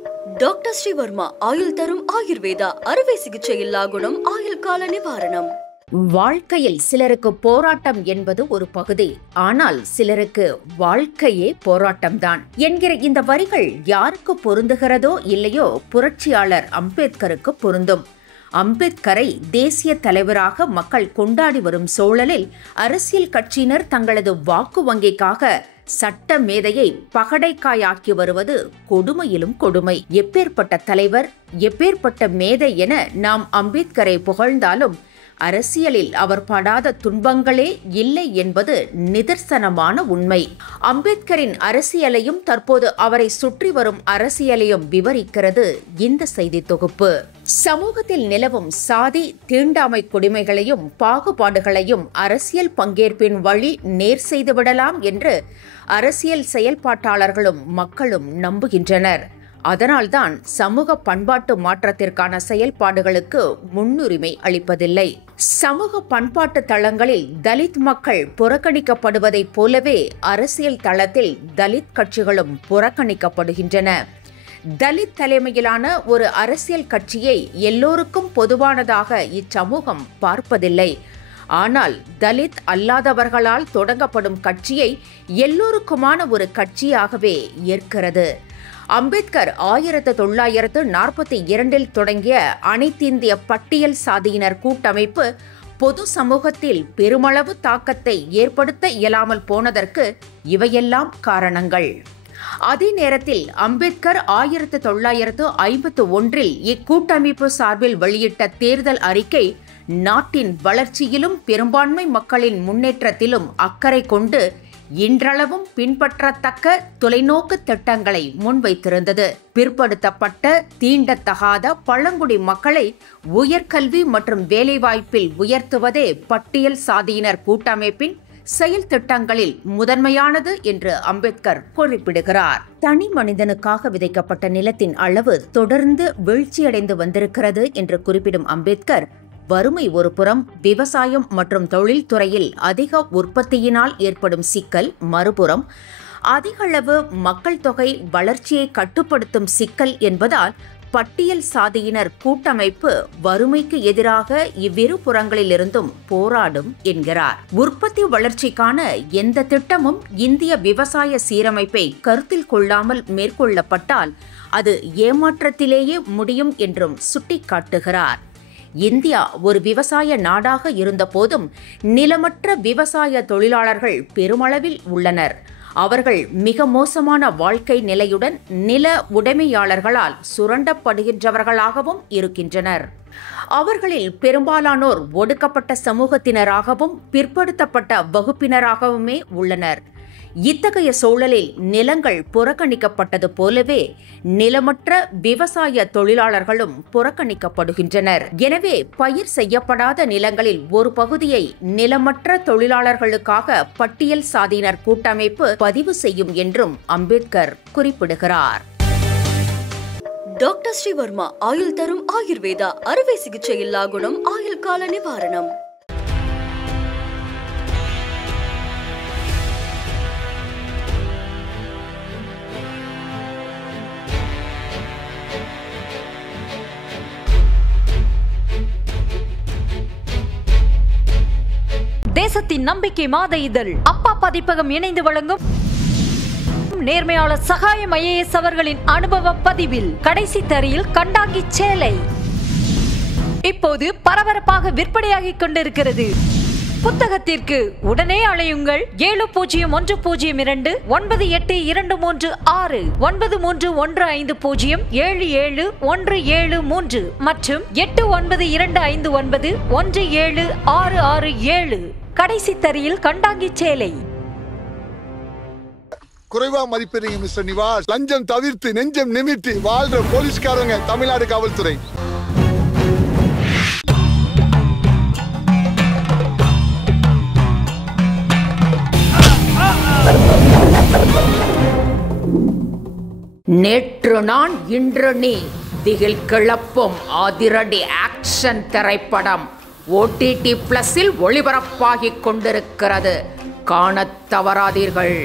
Doctor Sreevarma ஆயுள் தரும் ஆயுர்வேதா அறுவை சிகிச்சை இல்லா குணம் ஆயுள் கால நிவாரணம். வாழ்க்கையில் சிலருக்கு போராட்டம் என்பது ஒரு பகுதி, ஆனால் சிலருக்கு வாழ்க்கையே போராட்டம்தான் என்கிற இந்த வரிகள் யாருக்கு பொருந்துகிறதோ இல்லையோ புரட்சியாளர் அம்பேத்கருக்கு பொருந்தும். அம்பேத்கரை தேசிய தலைவராக மக்கள் கொண்டாடி வரும் சூழலில் அரசியல் கட்சியினர் தங்களது வாக்கு வங்கிக்காக சட்ட மேதையை பகடைக்காயாக்கி வருவது கொடுமையிலும் கொடுமை. எப்பேற்பட்ட தலைவர், எப்பேற்பட்ட மேதை என நாம் அம்பேத்கரை புகழ்ந்தாலும் அரசியலில் அவர் படாத துன்பங்களே இல்லை என்பது நிதர்சனமான உண்மை. அம்பேத்கரின் அரசியலையும் தற்போது அவரை சுற்றி வரும் அரசியலையும் விவரிக்கிறது இந்த செய்தி தொகுப்பு. சமூகத்தில் நிலவும் சாதி, தீண்டாமை கொடுமைகளையும் பாகுபாடுகளையும் அரசியல் பங்கேற்பின் வழி நேர் செய்துவிடலாம் என்று அரசியல் செயல்பாட்டாளர்களும் மக்களும் நம்புகின்றனர். அதனால்தான் சமூக பண்பாட்டு மாற்றத்திற்கான செயல்பாடுகளுக்கு முன்னுரிமை அளிப்பதில்லை. சமூக பண்பாட்டு தளங்களில் தலித் மக்கள் புறக்கணிக்கப்படுவதைப் போலவே அரசியல் தளத்தில் தலித் கட்சிகளும் புறக்கணிக்கப்படுகின்றன. தலித் தலைமையிலான ஒரு அரசியல் கட்சியை எல்லோருக்கும் பொதுவானதாக இச்சமூகம் பார்ப்பதில்லை. ஆனால் தலித் அல்லாதவர்களால் தொடங்கப்படும் கட்சியை எல்லோருக்குமான ஒரு கட்சியாகவே ஏற்கிறது. அம்பேத்கர் 1942 தொடங்கிய அனைத்திந்திய பட்டியல் சாதியினர் கூட்டமைப்பு பொது சமூகத்தில் பெருமளவு தாக்கத்தை ஏற்படுத்த இயலாமல் போனதற்கு இவையெல்லாம் காரணங்கள். அதே நேரத்தில் அம்பேத்கர் 1951 இக்கூட்டமைப்பு சார்பில் வெளியிட்ட தேர்தல் அறிக்கை நாட்டின் வளர்ச்சியிலும் பெரும்பான்மை மக்களின் முன்னேற்றத்திலும் அக்கறை கொண்டு இன்றளவும் பின்பற்றத்தக்க தொலைநோக்கு திட்டங்களை முன்வைத்திருந்தது. பிற்படுத்தப்பட்ட, தீண்டத்தகாத பழங்குடி மக்களை உயர்கல்வி மற்றும் வேலைவாய்ப்பில் உயர்த்துவதே பட்டியல் சாதியினர் கூட்டமைப்பின் செயல் திட்டங்களில் முதன்மையானது என்று அம்பேத்கர் குறிப்பிடுகிறார். தனி மனிதனுக்காக விதைக்கப்பட்ட நிலத்தின் அளவு தொடர்ந்து வீழ்ச்சியடைந்து வந்திருக்கிறது என்று குறிப்பிடும் அம்பேத்கர், வறுமை ஒரு புறம், விவசாயம் மற்றும் தொழில்துறையில் அதிக உற்பத்தியினால் ஏற்படும் சிக்கல் மறுபுறம், அதிகளவு மக்கள் தொகை வளர்ச்சியை கட்டுப்படுத்தும் சிக்கல் என்பதால் பட்டியல் சாதியினர் கூட்டமைப்பு வறுமைக்கு எதிராக இவ்விரு புறங்களிலிருந்தும் போராடும் என்கிறார். உற்பத்தி வளர்ச்சிக்கான எந்த திட்டமும் இந்திய விவசாய சீரமைப்பை கருத்தில் கொள்ளாமல் மேற்கொள்ளப்பட்டால் அது ஏமாற்றத்திலேயே முடியும் என்றும் சுட்டிக்காட்டுகிறார். இந்தியா ஒரு விவசாய நாடாக இருந்த போதும் நிலமற்ற விவசாய தொழிலாளர்கள் பெருமளவில் உள்ளனர். அவர்கள் மிக மோசமான வாழ்க்கை நிலையுடன் நில உடைமையாளர்களால் சுரண்டப்படுகின்றவர்களாகவும் இருக்கின்றனர். அவர்களில் பெரும்பாலானோர் ஒடுக்கப்பட்ட சமூகத்தினராகவும் பிற்படுத்தப்பட்ட வகுப்பினராகவுமே உள்ளனர். இத்தகைய சூழலில் நிலங்கள் புறக்கணிக்கப்பட்டது போலவே நிலமற்ற விவசாய தொழிலாளர்களும் புறக்கணிக்கப்படுகின்றனர். எனவே பயிர் செய்யப்படாத நிலங்களில் ஒரு பகுதியை நிலமற்ற தொழிலாளர்களுக்காக பட்டியல் சாதியினர் கூட்டமைப்பு பதிவு செய்யும் என்றும் அம்பேத்கர் குறிப்பிடுகிறார். டாக்டர் ஸ்ரீவர்மா ஆயுள் தரும் ஆயுர்வேதா அறுவை சிகிச்சை இல்லா குணம் ஆயுள் கால நிவாரணம். தேசத்தின் நம்பிக்கை மாத இதழ் அப்பா பதிப்பகம் இணைந்து வழங்கும் நேர்மையாளர் சகாயம் IAS அவர்களின் அனுபவ பதிவில் கடைசி தரியில் கண்டாங்கி சேலை இப்போது பரபரப்பாக விற்பனையாகிக் கொண்டிருக்கிறது. புத்தகத்திற்கு உடனே அழையுங்கள் 701002 9823 9315077173 மற்றும் 8925917667. கடைசி தரியில் கண்டாங்கி சேலை. குறைவா மதிப்பீங்க மிஸ்டர் நிவாஸ். லஞ்சம் தவிர்த்து நெஞ்சம் நிமிர்த்தி வாழ்ற போலீஸ்காரங்க தமிழ்நாடு காவல்துறை. நேற்று நான் இன்று நீ திகில் கிளப்பும் அதிரடி ஆக்ஷன் திரைப்படம் OTT+இல் ஒளிபரப்பாகிக் கொண்டிருக்கிறது. காணத் தவறாதீர்கள்.